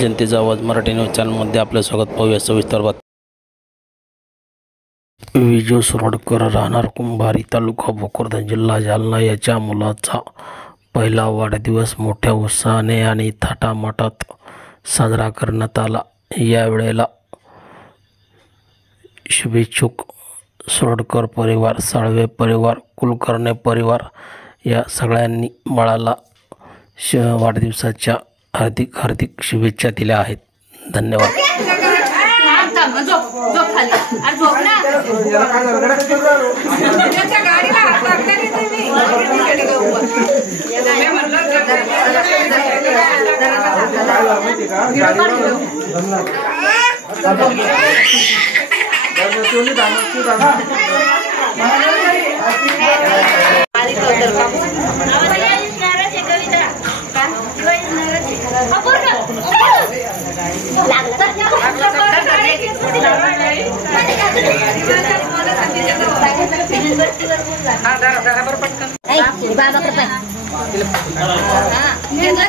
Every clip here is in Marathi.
जनतेचा आवाज मराठी न्यूज चॅनलमध्ये आपलं स्वागत. पाहूया सविस्तर बातमी. विजू सुरडकर राहणार कुंभारी, तालुका भोकरदन, जिल्हा जालना याच्या मुलाचा पहिला वाढदिवस मोठ्या उत्साहाने आणि थाटामाटात साजरा करण्यात आला. यावेळेला शुभेच्छुक सुरडकर परिवार, साळवे परिवार, कुलकर्णी परिवार या सगळ्यांनी बाळाला वाढदिवसाच्या हार्दिक शुभेच्छा दिल्या आहेत. धन्यवाद.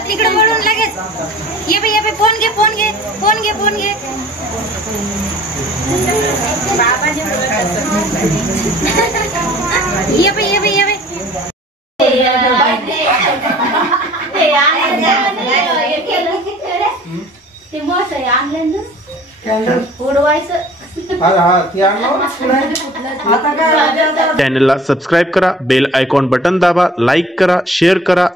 तिकडे वळून लगेच ये फोन घे चॅनलला सबस्क्राइब करा, बेल आयकॉन बटन दाबा, लाईक करा, शेअर करा.